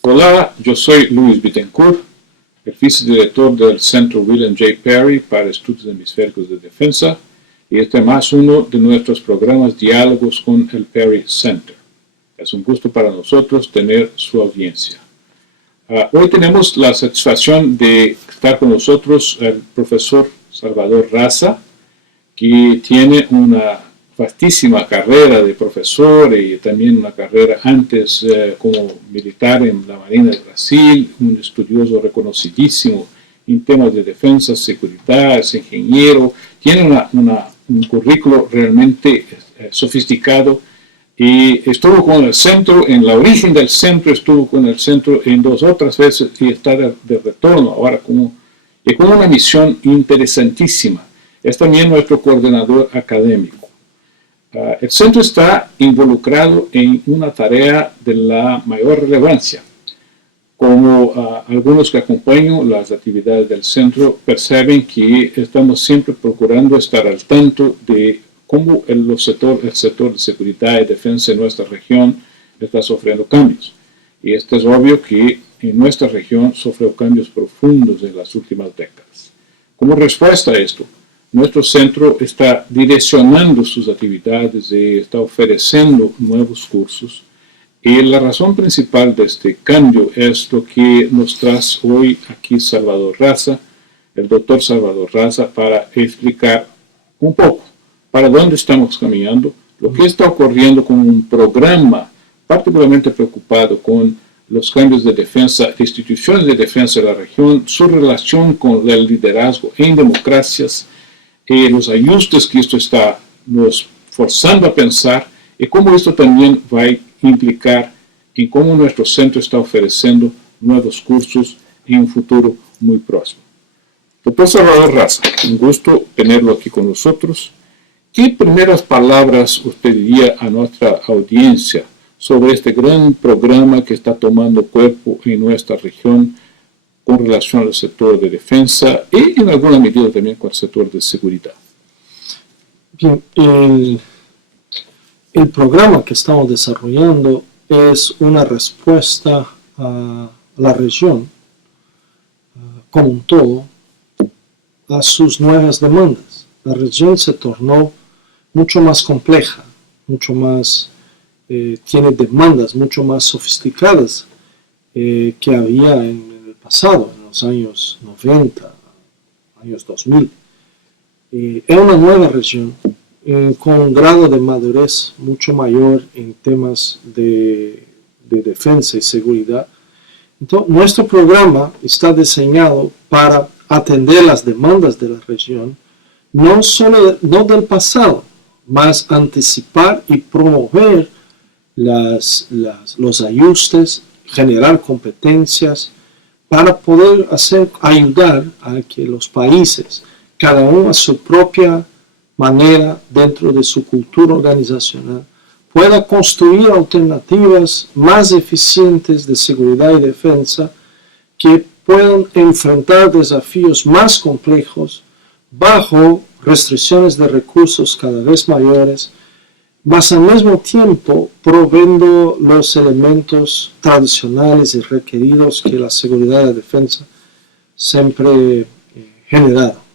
Hola, yo soy Luis Bittencourt, el vicedirector del Centro William J. Perry para Estudios Hemisféricos de Defensa, y este es más uno de nuestros programas Diálogos con el Perry Center. Es un gusto para nosotros tener su audiencia. Hoy tenemos la satisfacción de estar con nosotros el profesor Salvador Raza, que tiene una vastísima carrera de profesor y también una carrera antes como militar en la Marina de Brasil, un estudioso reconocidísimo en temas de defensa, seguridad, es ingeniero, tiene un currículo realmente sofisticado y estuvo con el centro, en la origen del centro, estuvo con el centro en 2 otras veces y está de retorno ahora con una misión interesantísima. Es también nuestro coordinador académico. El centro está involucrado en una tarea de la mayor relevancia. Como algunos que acompañan las actividades del centro perciben que estamos siempre procurando estar al tanto de cómo el sector de seguridad y defensa en nuestra región está sufriendo cambios. Y es obvio que en nuestra región sufrió cambios profundos en las últimas décadas. Como respuesta a esto, nuestro centro está direccionando sus actividades y está ofreciendo nuevos cursos. Y la razón principal de este cambio es lo que nos trae hoy aquí Salvador Raza, el doctor Salvador Raza, para explicar un poco para dónde estamos caminando, lo que está ocurriendo con un programa particularmente preocupado con los cambios de defensa, de instituciones de defensa de la región, su relación con el liderazgo en democracias, los ajustes que esto está nos forzando a pensar y cómo esto también va a implicar en cómo nuestro centro está ofreciendo nuevos cursos en un futuro muy próximo. Doctor Salvador Raza, un gusto tenerlo aquí con nosotros. ¿Qué primeras palabras usted diría a nuestra audiencia sobre este gran programa que está tomando cuerpo en nuestra región con relación al sector de defensa y en alguna medida también con el sector de seguridad? Bien, el programa que estamos desarrollando es una respuesta a la región como un todo, a sus nuevas demandas. La región se tornó mucho más compleja, mucho más, tiene demandas mucho más sofisticadas que había en el pasado, en los años 90, años 2000. Es una nueva región con un grado de madurez mucho mayor en temas de defensa y seguridad. Entonces, nuestro programa está diseñado para atender las demandas de la región, no del pasado, más anticipar y promover los ajustes, generar competencias para poder ayudar a que los países, cada uno a su propia manera dentro de su cultura organizacional, pueda construir alternativas más eficientes de seguridad y defensa que puedan enfrentar desafíos más complejos bajo restricciones de recursos cada vez mayores, mas al mismo tiempo proveyendo los elementos tradicionales y requeridos que la seguridad y la defensa siempre generaron.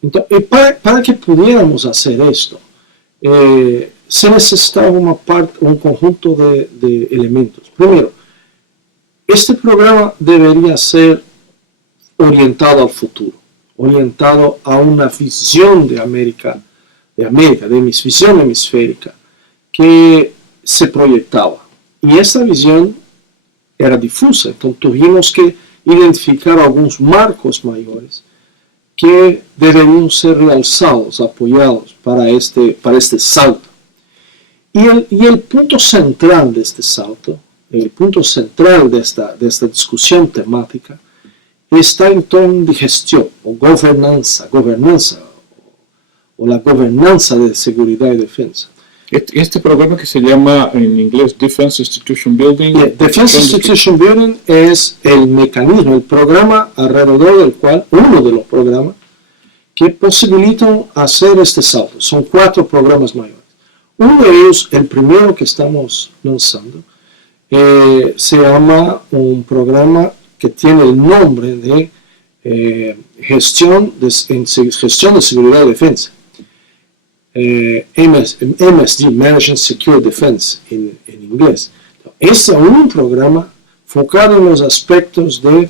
Entonces, para que pudiéramos hacer esto, se necesitaba un conjunto de elementos. Primero, este programa debería ser orientado al futuro, orientado a una visión de visión hemisférica que se proyectaba. Y esta visión era difusa, entonces tuvimos que identificar algunos marcos mayores que deberían ser realzados, apoyados para este salto. Y el punto central de este salto, el punto central de esta discusión temática, está en torno de gestión o gobernanza o la gobernanza de seguridad y defensa. Este programa que se llama en inglés Defense Institution Building. Defense Institution Building es el mecanismo, el programa alrededor del cual, uno de los programas que posibilitan hacer este salto. Son 4 programas mayores. Uno de ellos, el primero que estamos lanzando, se llama un programa que tiene el nombre de gestión de seguridad y defensa. MSD, Managing Secure Defense en inglés. Es un programa enfocado en los aspectos de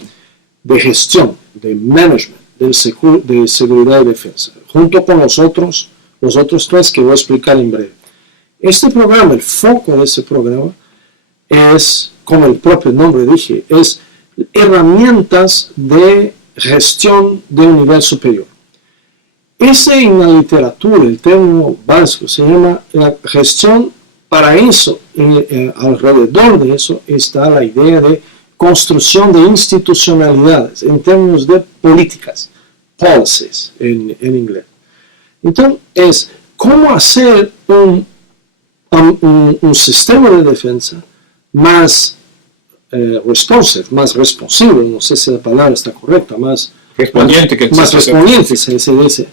gestión, de management, de seguridad y defensa, junto con los otros tres que voy a explicar en breve. Este programa, el foco de ese programa es, como el propio nombre dije, es herramientas de gestión de un nivel superior. Ese en la literatura, el término básico, se llama la gestión. Para eso, alrededor de eso, está la idea de construcción de institucionalidades en términos de políticas, policies en inglés. Entonces, es cómo hacer un sistema de defensa más responsive, más responsivo, no sé si la palabra está correcta, más respondiente, se dice,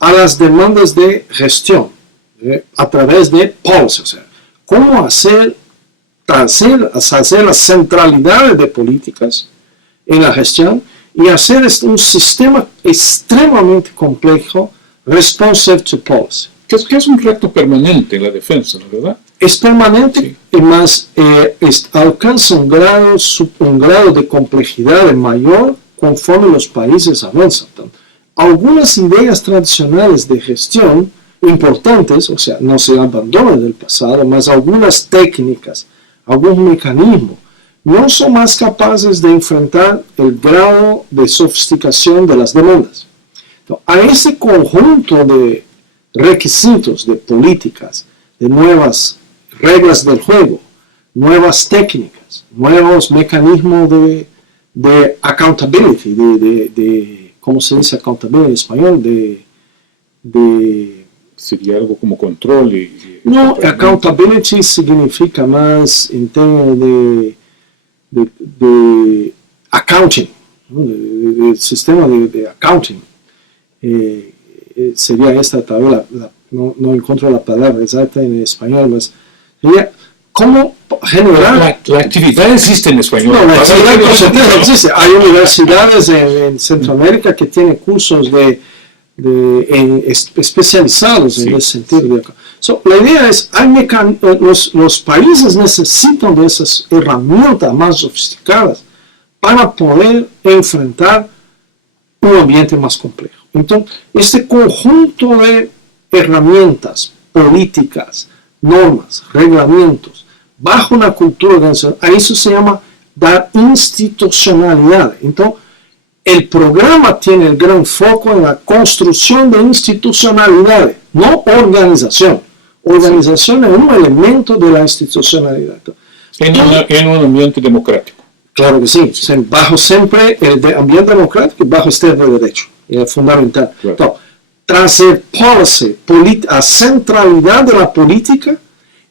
a las demandas de gestión, a través de policy, o sea, cómo hacer las centralidades de políticas en la gestión y hacer un sistema extremadamente complejo, responsive to policy. Que es un reto permanente en la defensa, ¿no es verdad? Es permanente, sí. Y más alcanza un grado de complejidad mayor conforme los países avanzan. Algunas ideas tradicionales de gestión importantes, o sea, no se abandonan del pasado, mas algunas técnicas, algunos mecanismos, no son más capaces de enfrentar el grado de sofisticación de las demandas. Entonces, a ese conjunto de requisitos, de políticas, de nuevas reglas del juego, nuevas técnicas, nuevos mecanismos de accountability, ¿cómo se dice accountability en español? Sería algo como control no, accountability significa más en términos de accounting, ¿no? del sistema de accounting. Sería esta tal vez no encuentro la palabra exacta en español, pero sería cómo generar... La actividad existe en español. No, la actividad con certeza existe. Hay universidades en Centroamérica que tienen cursos especializados en ese sentido. La idea es, los países necesitan de esas herramientas más sofisticadas para poder enfrentar un ambiente más complejo. Entonces, este conjunto de herramientas, políticas, normas, reglamentos, bajo una cultura organizacional, a eso se llama dar institucionalidad. Entonces, el programa tiene el gran foco en la construcción de institucionalidades, no organización. Organización es un elemento de la institucionalidad. En un ambiente democrático. Claro que sí, bajo siempre el ambiente democrático y bajo Estado de Derecho, es fundamental. Claro. Entonces, tras el policy, la centralidad de la política,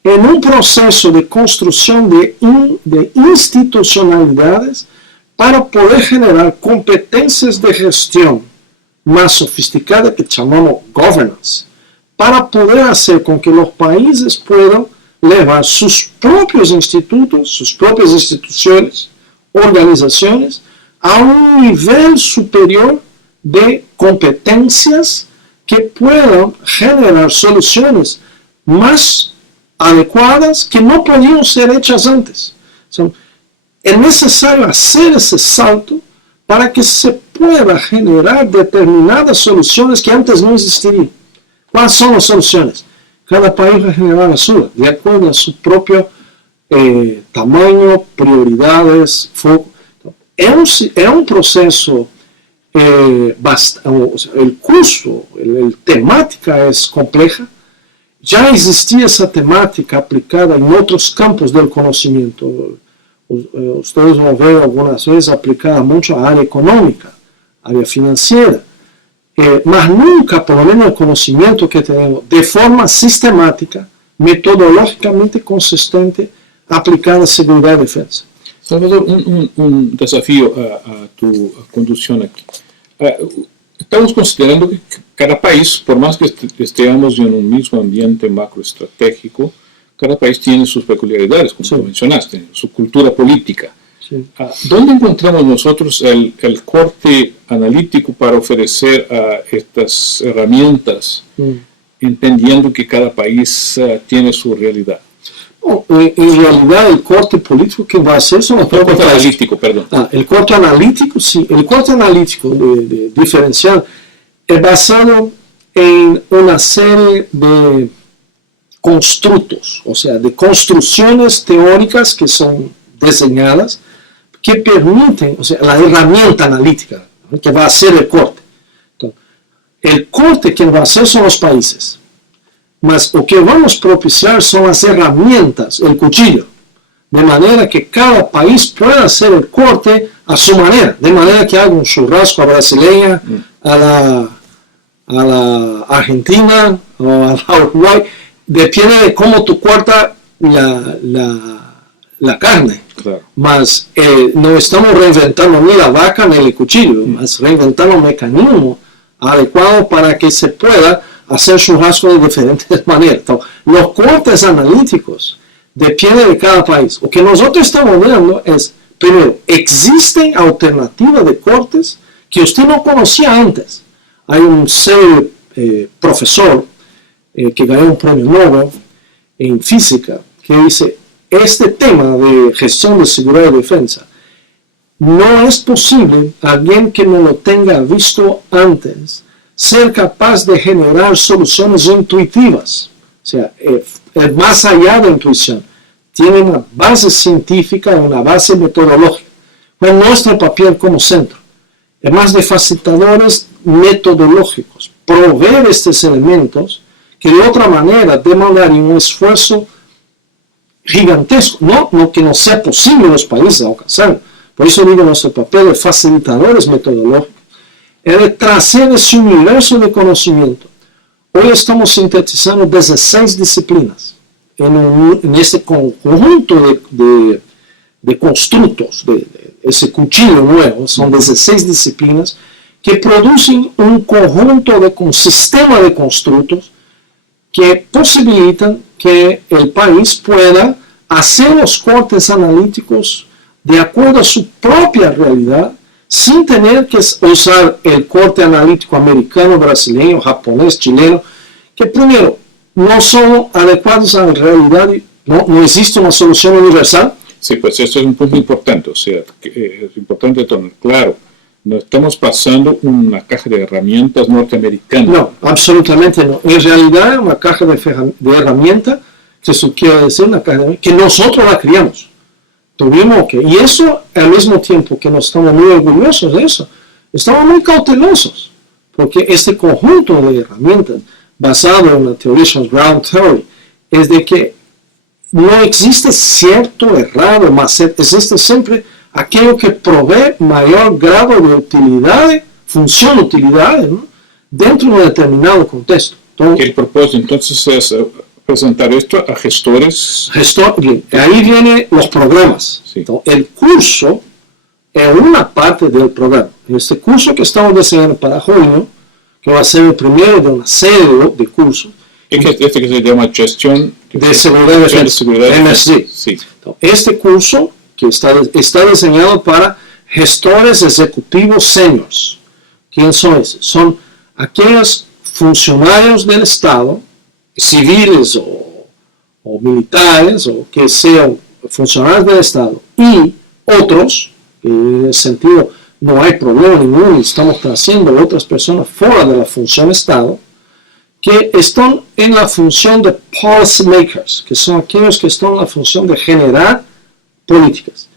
en un proceso de construcción de institucionalidades para poder generar competencias de gestión más sofisticadas que llamamos governance, para poder hacer con que los países puedan llevar sus propios institutos, sus propias instituciones, organizaciones, a un nivel superior de competencias que puedan generar soluciones más adecuadas que no podían ser hechas antes. Es necesario hacer ese salto para que se pueda generar determinadas soluciones que antes no existirían. ¿Cuáles son las soluciones? Cada país va a generar la suya, de acuerdo a su propio tamaño, prioridades, foco. Es un proceso, el curso, la temática es compleja. Ya existía esa temática aplicada en otros campos del conocimiento. Ustedes van a ver algunas veces aplicada mucho a área económica, área financiera, mas nunca, por lo menos el conocimiento que tenemos, de forma sistemática, metodológicamente consistente, aplicada a seguridad y defensa. Salvador, un desafío a tu conducción aquí. Estamos considerando que cada país, por más que estemos en un mismo ambiente macroestratégico, Cada país tiene sus peculiaridades, como Sí. tú mencionaste, su cultura política. Sí. ¿Dónde encontramos nosotros el corte analítico para ofrecer estas herramientas, entendiendo que cada país tiene su realidad? No, en realidad el corte político que va a hacer son los El propios corte países. analítico, perdón. El corte analítico, sí. El corte analítico de diferencial es basado en una serie de constructos, o sea, de construcciones teóricas que son diseñadas que permiten, o sea, la herramienta analítica, ¿no?, que va a hacer el corte. Entonces, el corte que va a hacer son los países, mas lo que vamos a propiciar son las herramientas, el cuchillo, de manera que cada país pueda hacer el corte a su manera, de manera que haga un churrasco brasileña, a la Argentina o a la Uruguay, depende de cómo tú cortas la carne. Claro. Mas no estamos reinventando ni la vaca ni el cuchillo, mas reinventando un mecanismo adecuado para que se pueda hacer churrasco de diferentes maneras. Entonces, los cortes analíticos dependen de cada país. Lo que nosotros estamos viendo es, primero, existen alternativas de cortes que usted no conocía antes. Hay un serio profesor que ganó un premio Nobel en física que dice, este tema de gestión de seguridad y defensa no es posible alguien que no lo tenga visto antes ser capaz de generar soluciones intuitivas, o sea, más allá de intuición, tiene una base científica, una base metodológica. Pues nuestro papel como centro es más de facilitadores metodológicos, proveer estos elementos que de otra manera demandarían un esfuerzo gigantesco, no que no sea posible en los países alcanzar. Por eso digo, nuestro papel de facilitadores metodológicos es de traer ese universo de conocimiento. Hoy estamos sintetizando 16 disciplinas en ese conjunto de constructos, de ese cuchillo nuevo. Son 16 disciplinas que producen un conjunto un sistema de constructos que posibilitan que el país pueda hacer los cortes analíticos de acuerdo a su propia realidad, sin tener que usar el corte analítico americano, brasileño, japonés, chileno, que primero no son adecuados a la realidad, no existe una solución universal. Sí, pues eso es un punto importante, o sea, que es importante tener claro, no estamos pasando una caja de herramientas norteamericana. No, absolutamente no. En realidad es una caja de herramientas, que eso quiere decir una caja de que nosotros la criamos. Tuvimos que, y eso al mismo tiempo que nos estamos muy orgullosos de eso, estamos muy cautelosos, porque este conjunto de herramientas basado en la teoría Ground Theory es de que no existe cierto errado, más existe siempre aquello que provee mayor grado de utilidad, función utilidad, ¿no?, dentro de un determinado contexto. Entonces, el propósito entonces es presentar esto a gestores. Bien, ahí vienen los programas. Sí. Entonces, el curso es una parte del programa. Este curso que estamos diseñando para junio, que va a ser el primero de una serie de cursos. Este que se llama Gestión de Seguridad y Defensa, MSD. Sí. Entonces, este curso que está diseñado para gestores ejecutivos seniors. ¿Quién son esos? Son aquellos funcionarios del Estado, civiles o militares, o que sean funcionarios del Estado, y otros, en ese sentido no hay problema ninguno, estamos trayendo a otras personas fuera de la función Estado, que están en la función de policy makers, que son aquellos que están en la función de generar políticas.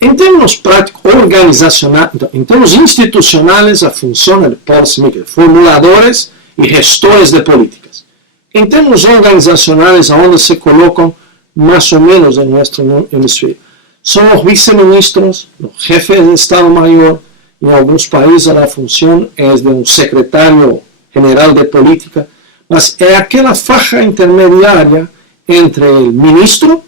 En términos prácticos, organizacionales, en términos institucionales, la función del policy maker, formuladores y gestores de políticas. En términos organizacionales, a donde se colocan más o menos en nuestro hemisferio, son los viceministros, los jefes de Estado Mayor, y en algunos países la función es de un secretario general de política, mas es aquella faja intermediaria entre el ministro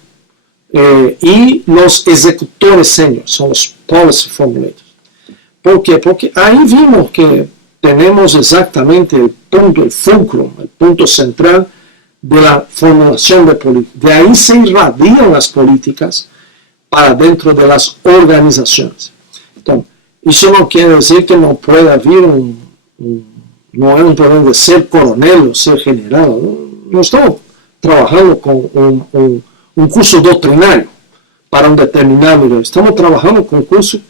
y los ejecutores seniors, son los policy formulators. ¿Por qué? Porque ahí vimos que tenemos exactamente el punto, el fulcro, el punto central de la formulación de políticas. De ahí se irradian las políticas para dentro de las organizaciones. Entonces, eso no quiere decir que no pueda haber no es un problema de ser coronel o ser general. No estamos trabajando con un curso doctrinario para un determinado nivel. Estamos trabajando con cursos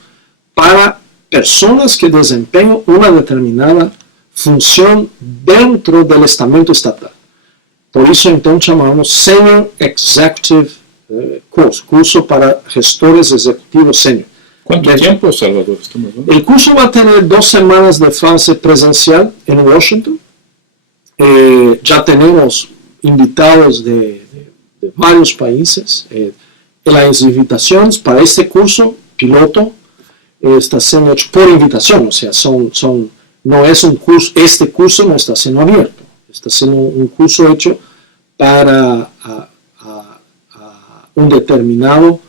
para personas que desempeñan una determinada función dentro del estamento estatal. Por eso entonces llamamos Senior Executive curso para gestores ejecutivos senior. ¿Cuánto tiempo, Salvador? El curso va a tener 2 semanas de fase presencial en Washington. Ya tenemos invitados de varios países. Las invitaciones para este curso piloto está siendo hecho por invitación, o sea, no es un curso, este curso no está siendo abierto, está siendo un curso hecho para un determinado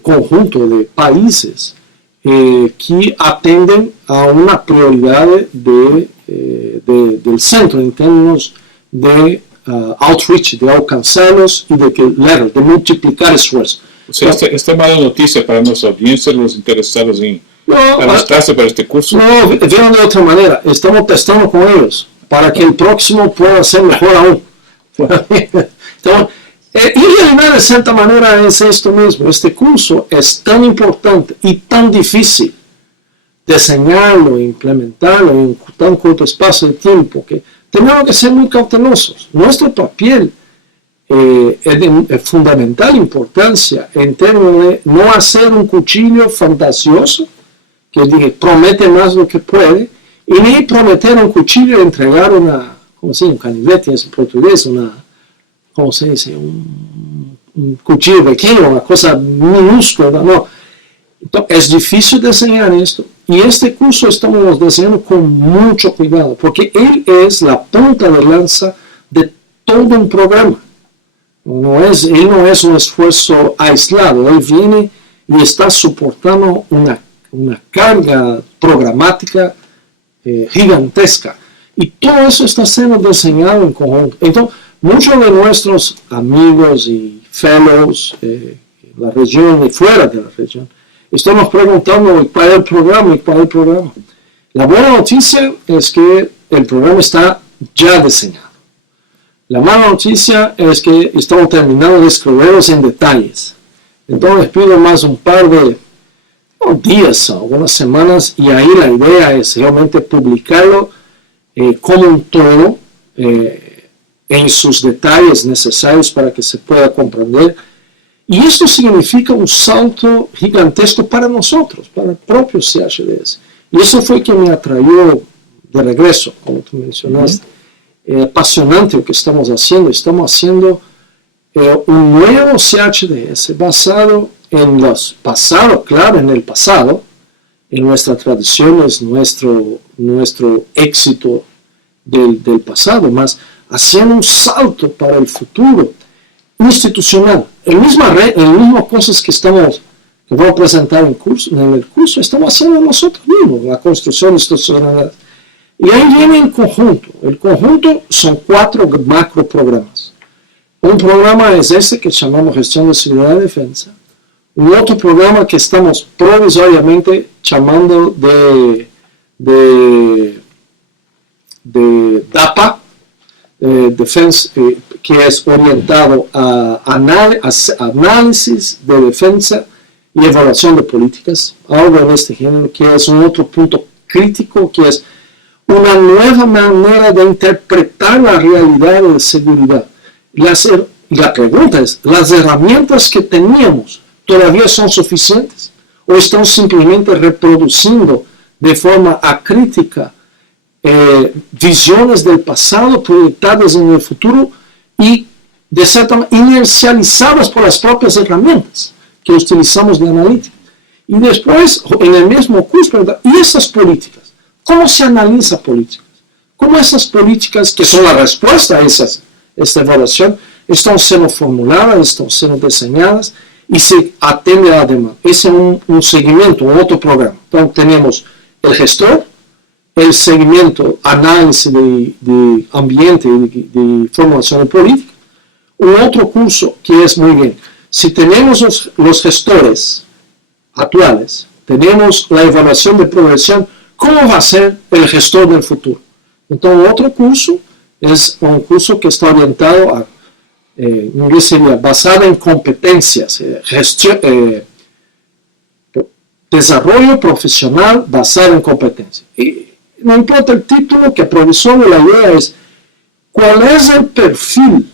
conjunto de países que atenden a una prioridad del centro en términos de outreach, de alcanzarlos y de multiplicar esfuerzos. O sea, esta mala noticia para nuestra audiencia, los interesados en alistarse para este curso. No, vieron de otra manera, estamos testando con ellos para que el próximo pueda ser mejor aún. Y en realidad, de cierta manera, es esto mismo. Este curso es tan importante y tan difícil diseñarlo, implementarlo en tan corto espacio de tiempo que tenemos que ser muy cautelosos. Nuestro papel es de fundamental importancia en términos de no hacer un cuchillo fantasioso que promete más de lo que puede, y ni prometer un cuchillo y entregar un canivete en portugués, ¿cómo se dice? Un cuchillo pequeño, una cosa minúscula, no. Entonces, es difícil diseñar esto, y este curso estamos diseñando con mucho cuidado, porque él es la punta de lanza de todo un programa. Él no es un esfuerzo aislado, él viene y está soportando una carga programática gigantesca, y todo eso está siendo diseñado en conjunto. Entonces, muchos de nuestros amigos y fellows en la región y fuera de la región estamos preguntando cuál es el programa. La buena noticia es que el programa está ya diseñado. La mala noticia es que estamos terminando de escribirlos en detalles. Entonces les pido más un par de días, algunas semanas, y ahí la idea es realmente publicarlo como un todo, en sus detalles necesarios para que se pueda comprender. Y esto significa un salto gigantesco para nosotros, para el propio CHDS. Y eso fue que me atrayó de regreso, como tú mencionaste. Apasionante lo que estamos haciendo. Estamos haciendo un nuevo CHDS basado en los pasados, claro, en el pasado, en nuestras tradiciones, nuestro éxito del pasado, más haciendo un salto para el futuro institucional. El mismo cosas que vamos a presentar en el curso, estamos haciendo nosotros mismos, la construcción institucional. Y ahí viene el conjunto. El conjunto son 4 macro programas. Un programa es ese que llamamos Gestión de Seguridad y Defensa. Un otro programa que estamos provisoriamente llamando de DAPA, Defense, que es orientado a análisis de defensa y evaluación de políticas, algo en este género, que es un otro punto crítico, que es una nueva manera de interpretar la realidad de seguridad. La pregunta es, ¿las herramientas que teníamos todavía son suficientes? ¿O están simplemente reproduciendo de forma acrítica visiones del pasado proyectadas en el futuro y de cierta manera inercializadas por las propias herramientas que utilizamos de analítica? Y después, en el mismo curso, ¿y esas políticas? ¿Cómo se analiza políticas? ¿Cómo esas políticas, que son la respuesta a esta evaluación, están siendo formuladas, están siendo diseñadas y se atiende a la demanda? Ese es un seguimiento, un otro programa. Entonces tenemos el gestor, el seguimiento, análisis de ambiente y de formulación de política. Un otro curso que es muy bien. Si tenemos los gestores actuales, tenemos la evaluación de progresión, ¿cómo va a ser el gestor del futuro? Entonces, otro curso es un curso que está orientado a, en inglés sería basado en competencias, desarrollo profesional basado en competencias. Y no importa el título, que el profesor, la idea es cuál es el perfil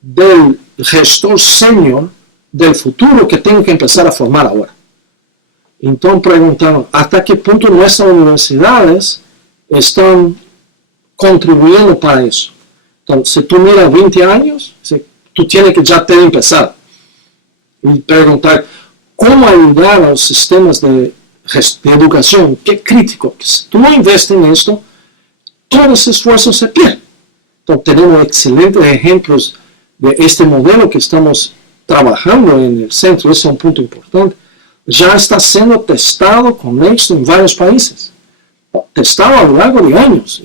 del gestor senior del futuro que tengo que empezar a formar ahora. Entonces preguntaron hasta qué punto nuestras universidades están contribuyendo para eso. Entonces, si tú miras 20 años, tú tienes que ya tener empezado. Y preguntar cómo ayudar a los sistemas de educación, qué crítico. Si tú no investes en esto, todo ese esfuerzo se pierde. Entonces, tenemos excelentes ejemplos de este modelo que estamos trabajando en el centro. Ese es un punto importante. Ya está siendo testado con éxito en varios países. Testado a lo largo de años.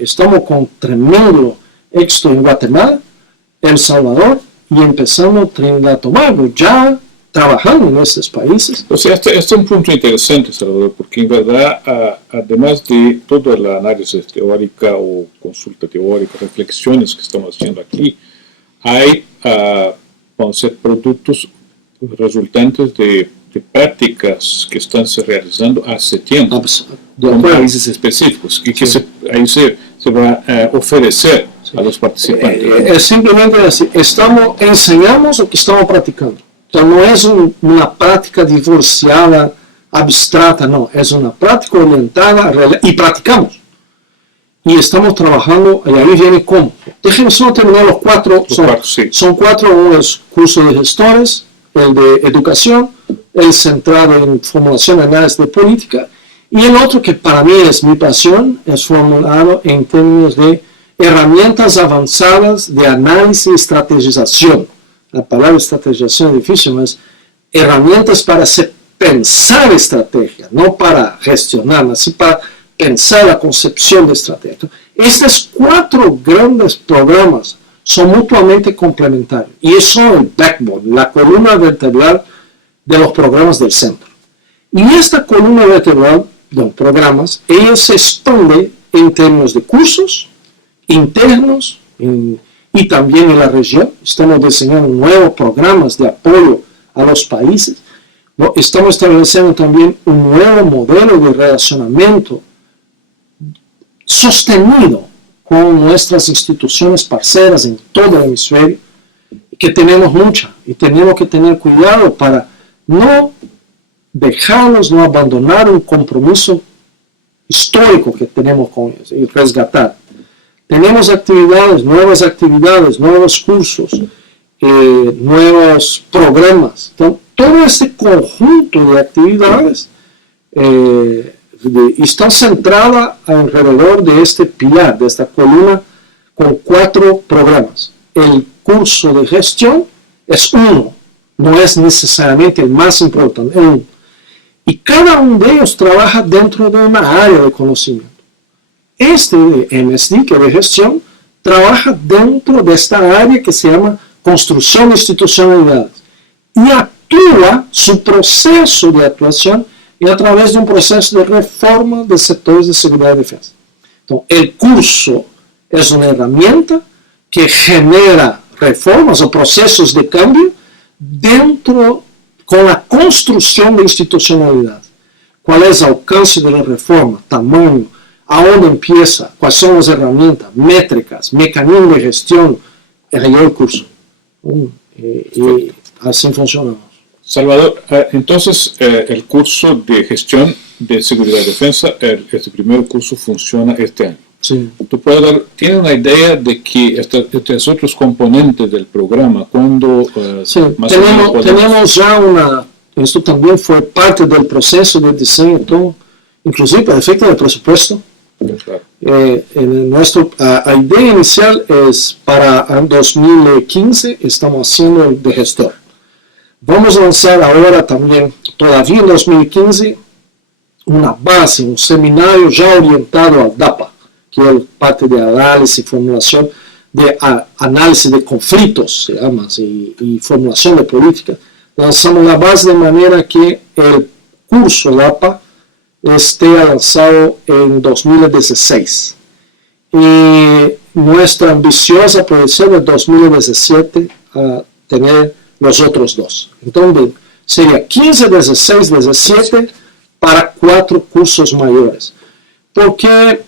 Estamos con tremendo éxito en Guatemala, El Salvador y empezando Trinidad y Tobago, ya trabajando en estos países. O sea, este es un punto interesante, Salvador, porque en verdad, además de todo el análisis teórica o consulta teórica, reflexiones que estamos haciendo aquí, hay, vamos a ser, productos resultantes de prácticas que están se realizando hace tiempo con países específicos y que ahí se va a ofrecer a los participantes. Es simplemente así, enseñamos lo que estamos practicando. Entonces no es una práctica divorciada, abstracta, no, es una práctica orientada y practicamos. Y estamos trabajando, y ahí viene cómo. Déjenme solo terminar los cuatro. Son cuatro, uno es curso de gestores, el de educación, el centrado en formulación y análisis de política, y el otro que para mí es mi pasión, es formulado en términos de herramientas avanzadas de análisis y estrategización. La palabra estrategización es difícil, pero es herramientas para pensar estrategia, no para gestionarla, sino para pensar la concepción de estrategia. Estos cuatro grandes programas son mutuamente complementarios y son el backbone, la columna vertebral de los programas del centro. Y esta columna vertebral de los programas, ella se expande en términos de cursos internos y también en la región. Estamos diseñando nuevos programas de apoyo a los países. Estamos estableciendo también un nuevo modelo de relacionamiento sostenido con nuestras instituciones parceras en todo el hemisferio, que tenemos mucha y tenemos que tener cuidado para no dejarlos, no abandonar un compromiso histórico que tenemos con ellos y resgatar. Tenemos actividades, nuevos cursos, nuevos programas. Entonces, todo este conjunto de actividades está centrada alrededor de este pilar, de esta columna, con cuatro programas. El curso de gestión es uno, no es necesariamente el más importante, es uno. Y cada uno de ellos trabaja dentro de una área de conocimiento. Este de MSD, que es de gestión, trabaja dentro de esta área que se llama construcción de institucionalidades. Y actúa, su proceso de actuación y a través de un proceso de reforma de sectores de seguridad y defensa. Entonces, el curso es una herramienta que genera reformas o procesos de cambio dentro, con la construcción de institucionalidad. ¿Cuál es el alcance de la reforma? Tamaño, a dónde empieza, cuáles son las herramientas, métricas, mecanismos de gestión, el curso. Y así funcionamos. Salvador, entonces el curso de gestión de seguridad y defensa, este primer curso funciona este año. Sí. ¿Tiene una idea de que estos otros componentes del programa, cuando sí, tenemos ya esto también fue parte del proceso de diseño, todo, inclusive para efecto del presupuesto. Claro. La idea inicial es para 2015, estamos haciendo el de gestor. Vamos a lanzar ahora también, todavía en 2015, una base, un seminario ya orientado al DAPA, que es parte de análisis y formulación de análisis de conflictos, se llama, y formulación de políticas. Lanzamos la base de manera que el curso DAPA esté lanzado en 2016. Y nuestra ambiciosa proyección es 2017 a tener los otros dos. Entonces sería 15, 16, 17 para 4 cursos mayores. ¿Por qué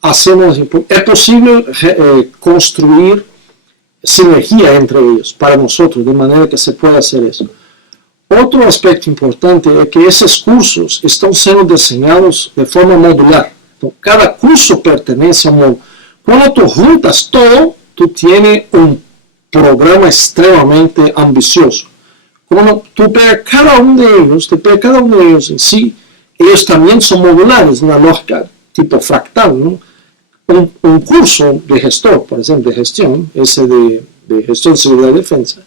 hacemos? Es posible construir sinergia entre ellos para nosotros, de manera que se pueda hacer eso. Otro aspecto importante es que esos cursos están siendo diseñados de forma modular. Entonces, cada curso pertenece a un módulo. Cuando tú juntas todo, tú tienes un programa extremadamente ambicioso. Cuando tú pegas cada uno de ellos en sí, ellos también son modulares, una lógica tipo fractal, ¿no? Un curso de gestor, por ejemplo, de gestión, ese de gestión de seguridad y defensa,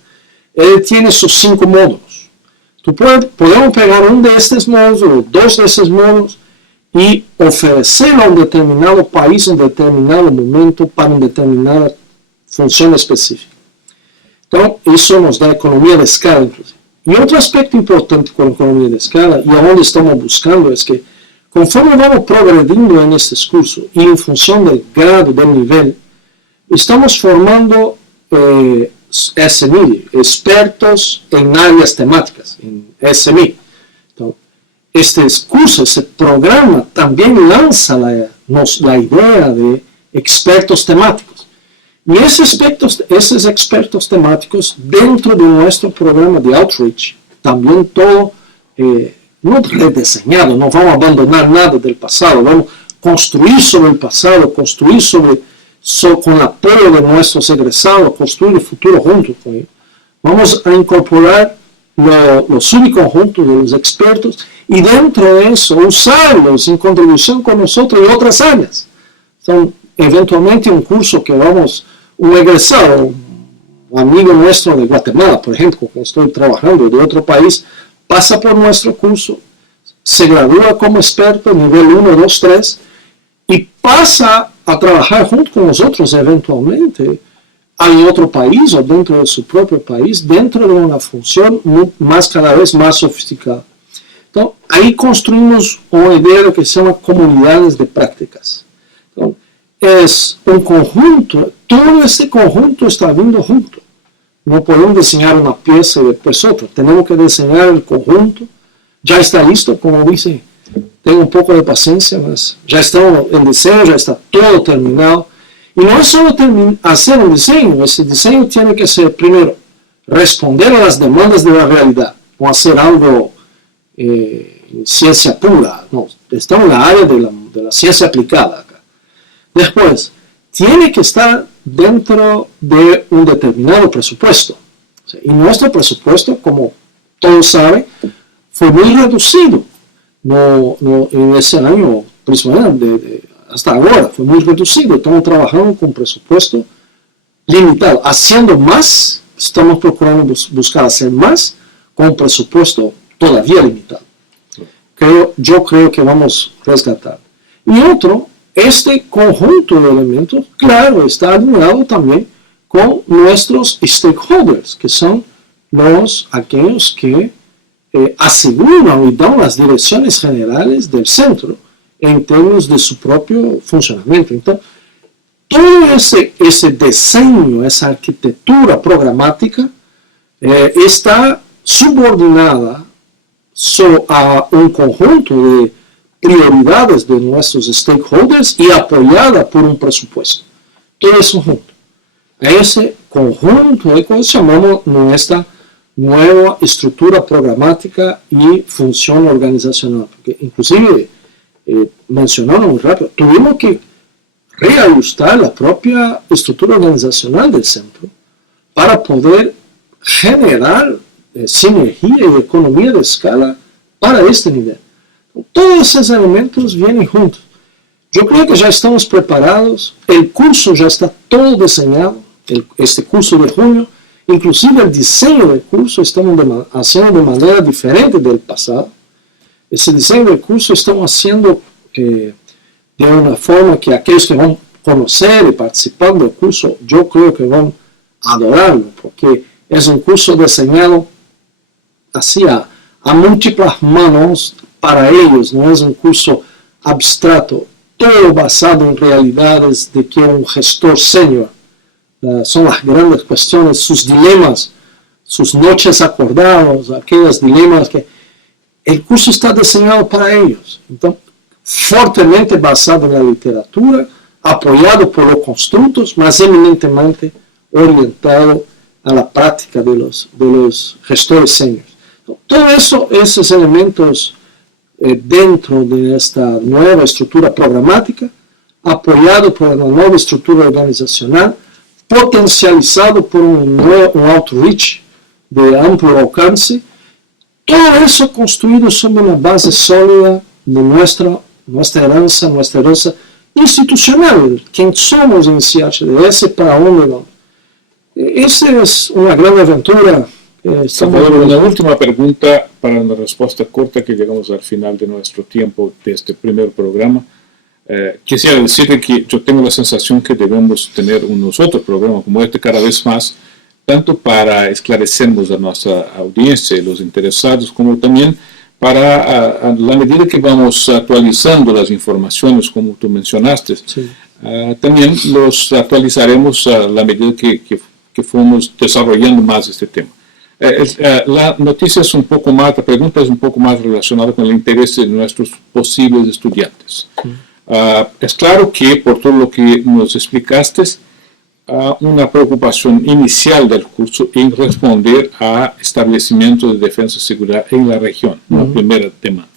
él tiene sus 5 módulos. Podemos pegar uno de estos módulos o 2 de esos módulos y ofrecerlo a un determinado país, en un determinado momento, para una determinada función específica. Entonces, eso nos da economía de escala, inclusive. Y otro aspecto importante con economía de escala, y a donde estamos buscando, es que conforme vamos progrediendo en estos cursos y en función del grado, del nivel, estamos formando SMI, expertos en áreas temáticas, en SMI. Entonces, este curso, ese programa también lanza la idea de expertos temáticos. Y esos expertos temáticos, dentro de nuestro programa de outreach, también todo no rediseñado, no vamos a abandonar nada del pasado, vamos a construir sobre el pasado, construir con el apoyo de nuestros egresados, construir el futuro juntos con ellos. Vamos a incorporar los subconjuntos de los expertos y dentro de eso usarlos en contribución con nosotros en otras áreas. Son eventualmente un curso que un egresado, un amigo nuestro de Guatemala, por ejemplo, que estoy trabajando de otro país, pasa por nuestro curso, se gradúa como experto nivel 1, 2, 3 y pasa a trabajar junto con nosotros eventualmente en otro país o dentro de su propio país, dentro de una función cada vez más sofisticada. Entonces, ahí construimos una idea que se llama comunidades de prácticas. Entonces, es un conjunto, todo este conjunto está viendo junto. No podemos diseñar una pieza y después otra, tenemos que diseñar el conjunto. Ya está listo, como dice, tengo un poco de paciencia, mas ya está en diseño, ya está todo terminado. Y no es solo hacer un diseño, ese diseño tiene que ser, primero, responder a las demandas de la realidad, no hacer algo ciencia pura, no, estamos en la área de la ciencia aplicada acá. Después, tiene que estar dentro de un determinado presupuesto. Y nuestro presupuesto, como todos saben, fue muy reducido. En ese año, hasta ahora, fue muy reducido. Estamos trabajando con presupuesto limitado. Haciendo más, estamos procurando buscar hacer más con un presupuesto todavía limitado. Yo creo que vamos a rescatar. Y otro, este conjunto de elementos, claro, está alineado también con nuestros stakeholders, que son aquellos que aseguran y dan las direcciones generales del centro en términos de su propio funcionamiento. Entonces, todo ese diseño, esa arquitectura programática está subordinada a un conjunto de prioridades de nuestros stakeholders y apoyada por un presupuesto. Todo eso junto. A ese conjunto de cosas llamamos nuestra nueva estructura programática y función organizacional. Porque inclusive, mencionaron muy rápido, tuvimos que reajustar la propia estructura organizacional del centro para poder generar sinergia y economía de escala para este nivel. Todos esos elementos vienen juntos. Yo creo que ya estamos preparados, el curso ya está todo diseñado, este curso de junio, inclusive el diseño del curso estamos haciendo de manera diferente del pasado. esse diseño del curso estamos haciendo de una forma que aquellos que van a conocer y participar del curso, yo creo que van a adorarlo, porque es un curso diseñado así a múltiples manos para ellos, no es un curso abstracto, todo basado en realidades de que un gestor senior, son las grandes cuestiones, sus dilemas, sus noches acordados, aquellos dilemas que el curso está diseñado para ellos. Entonces, fuertemente basado en la literatura, apoyado por los constructos, mas eminentemente orientado a la práctica de los gestores seniors. Todo eso, esos elementos dentro de esta nueva estructura programática, apoyado por una nueva estructura organizacional, potencializado por un outreach de amplio alcance, todo eso construido sobre una base sólida de nuestra heranza institucional, quien somos en CHDS, para dónde vamos. Esa es una gran aventura. Una última pregunta para una respuesta corta, que llegamos al final de nuestro tiempo de este primer programa. Quisiera decirle que yo tengo la sensación que debemos tener unos otros programas como este cada vez más, tanto para esclarecernos a nuestra audiencia y los interesados, como también para, a la medida que vamos actualizando las informaciones, como tú mencionaste, sí. También los actualizaremos a la medida que fuimos desarrollando más este tema. La noticia es un poco más, la pregunta es un poco más relacionada con el interés de nuestros posibles estudiantes. Es claro que por todo lo que nos explicaste, una preocupación inicial del curso en responder a establecimientos de defensa y seguridad en la región, la primera demanda.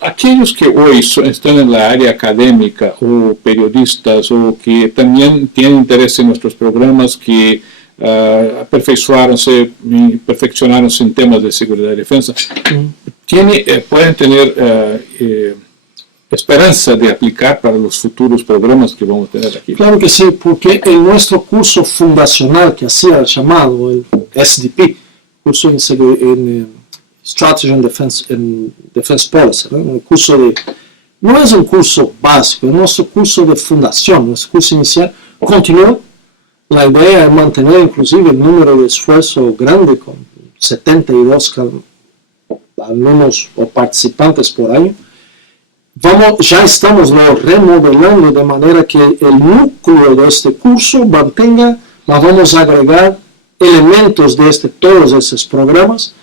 Aquellos que hoy están en la área académica o periodistas o que también tienen interés en nuestros programas, que perfeccionaronse en temas de seguridad y defensa, pueden tener esperanza de aplicar para los futuros programas que vamos a tener aquí. Claro que sí, porque en nuestro curso fundacional, que así era llamado, el SDP, curso en Strategy and Defense Policy, ¿no? El curso no es un curso básico, es nuestro curso de fundación, nuestro curso inicial continúa. La idea es mantener inclusive el número de esfuerzo grande, con 72 alumnos o participantes por año. Ya estamos remodelando de manera que el núcleo de este curso vamos a agregar elementos de todos esos programas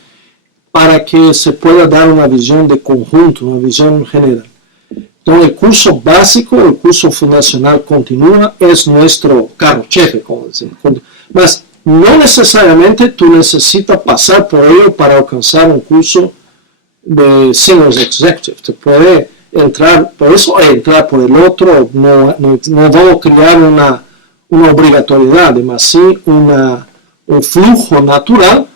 para que se pueda dar una visión de conjunto, una visión general. Entonces, el curso básico, el curso fundacional continúa, es nuestro carro-chefe, como decimos. Mas no necesariamente tú necesitas pasar por ello para alcanzar un curso de Senior Executive. Te puede entrar por eso, entrar por el otro. No vamos a crear una obligatoriedad, mas sí un flujo natural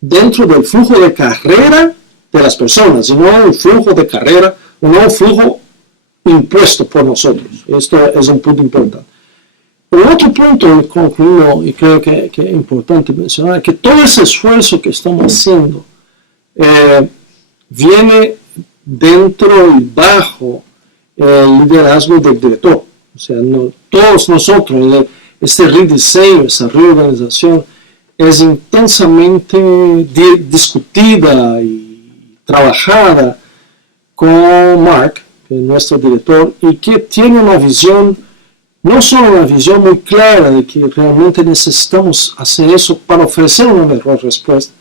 dentro del flujo de carrera de las personas, y no un flujo de carrera, no un flujo impuesto por nosotros. Esto es un punto importante. El otro punto, concluyo, y creo que es importante mencionar, es que todo ese esfuerzo que estamos haciendo viene dentro y bajo el liderazgo del director. O sea, todos nosotros, este rediseño, esta reorganización, es intensamente discutida y trabajada con Mark, que es nuestro director, y que tiene una visión, no solo una visión muy clara de que realmente necesitamos hacer eso para ofrecer una mejor respuesta,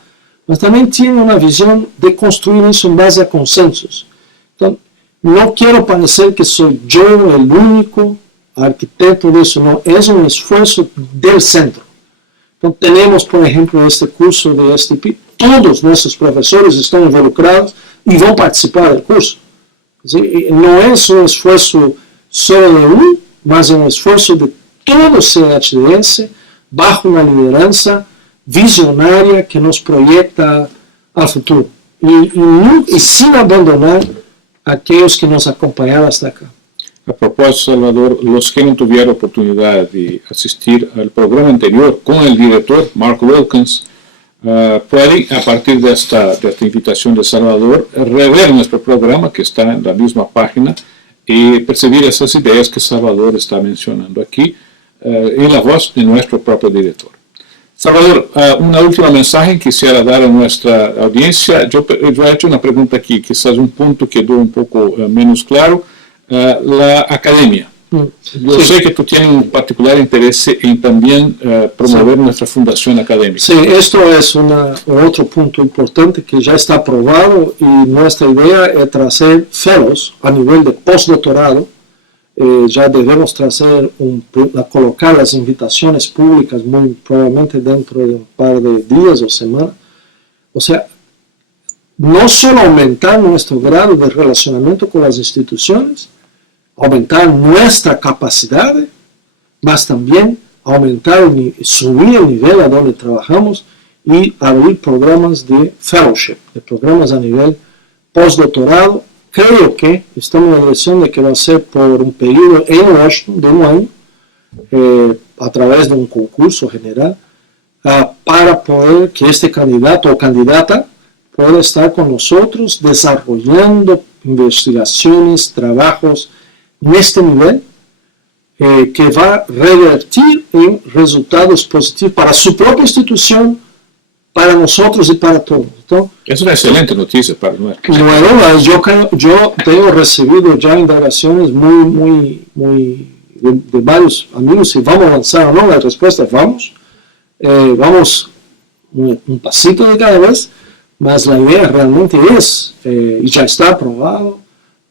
pero también tiene una visión de construir eso en base a consensos. Entonces, no quiero parecer que soy yo el único arquitecto de eso, no, es un esfuerzo del centro. Entonces, tenemos, por ejemplo, este curso de SDP, todos nuestros profesores están involucrados y van a participar del curso. ¿Sí? No es un esfuerzo solo de uno, más un esfuerzo de todo CHDS bajo una lideranza visionaria que nos proyecta al futuro y sin abandonar a aquellos que nos acompañaron hasta acá. A propósito, Salvador, los que no tuvieron oportunidad de asistir al programa anterior con el director Mark Wilkins, pueden, a partir de esta invitación de Salvador, rever nuestro programa que está en la misma página y percibir esas ideas que Salvador está mencionando aquí en la voz de nuestro propio director. Salvador, una última mensaje que quisiera dar a nuestra audiencia. Yo he hecho una pregunta aquí, quizás un punto quedó un poco menos claro. La academia. Yo sé que tú tienes un particular interés en también promover nuestra fundación académica. Sí, esto es otro punto importante que ya está aprobado y nuestra idea es traer fellows a nivel de postdoctorado. Ya debemos traer colocar las invitaciones públicas muy probablemente dentro de un par de días o semanas. O sea, no solo aumentar nuestro grado de relacionamiento con las instituciones, aumentar nuestra capacidad, mas también subir el nivel a donde trabajamos y abrir programas de fellowship, de programas a nivel postdoctorado. Creo que estamos en la dirección de que va a ser por un periodo en Washington de un año, a través de un concurso general, para poder que este candidato o candidata pueda estar con nosotros desarrollando investigaciones, trabajos en este nivel, que va a revertir en resultados positivos para su propia institución, para nosotros y para todos. Entonces, es una excelente noticia para nosotros. Bueno, yo tengo recibido ya indagaciones de varios amigos si vamos a avanzar o no. La respuesta es vamos. Vamos un pasito de cada vez, mas la idea realmente es, y ya está aprobado,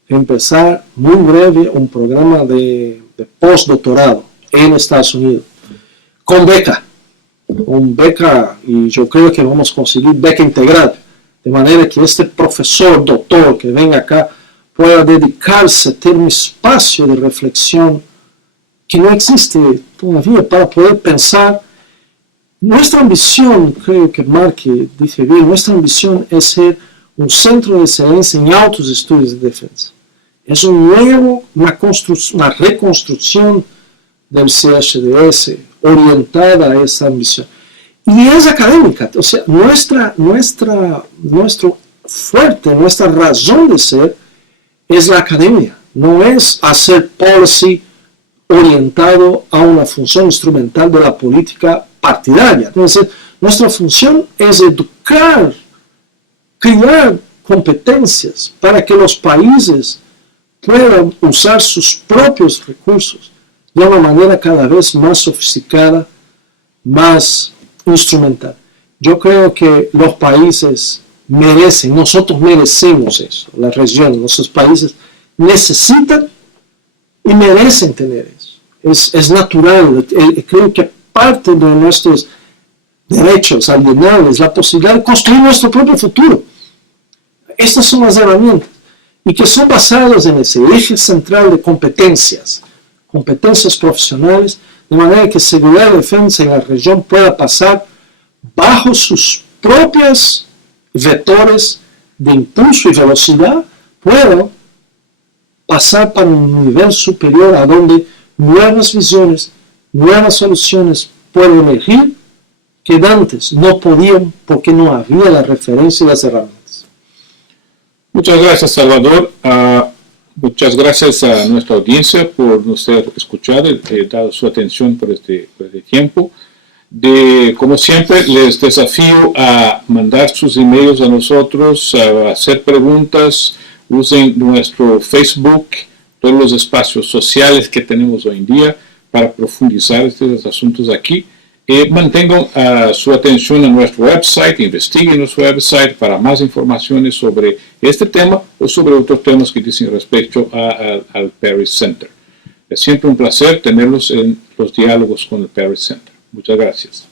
empezar muy breve un programa de postdoctorado en Estados Unidos, con beca, y yo creo que vamos a conseguir beca integral, de manera que este profesor, doctor que venga acá, pueda dedicarse, tener un espacio de reflexión que no existe todavía para poder pensar. Nuestra ambición, creo que Mark dice bien, nuestra ambición es ser un centro de excelencia en altos estudios de defensa. Es una reconstrucción del CHDS orientada a esa ambición. Y es académica, o sea, nuestro fuerte, nuestra razón de ser es la academia, no es hacer policy orientado a una función instrumental de la política partidaria. Entonces, nuestra función es educar, crear competencias para que los países puedan usar sus propios recursos de una manera cada vez más sofisticada, más instrumental. Yo creo que los países merecen, nosotros merecemos eso, las regiones, nuestros países necesitan y merecen tener eso. Es natural, creo que parte de nuestros derechos alienables, la posibilidad de construir nuestro propio futuro. Estas son las herramientas y que son basadas en ese eje central de competencias profesionales, de manera que seguridad y defensa en la región pueda pasar bajo sus propios vectores de impulso y velocidad, pueda pasar para un nivel superior a donde nuevas visiones, nuevas soluciones pueden emergir que antes no podían porque no había la referencia y las herramientas. Muchas gracias, Salvador. Muchas gracias a nuestra audiencia por nos haber escuchado y dado su atención por este tiempo. Como siempre, les desafío a mandar sus emails a nosotros, a hacer preguntas. Usen nuestro Facebook, todos los espacios sociales que tenemos hoy en día para profundizar estos asuntos aquí. Mantengan su atención en nuestro website, investiguen nuestro website para más informaciones sobre este tema o sobre otros temas que dicen respecto al Perry Center. Es siempre un placer tenerlos en los diálogos con el Perry Center. Muchas gracias.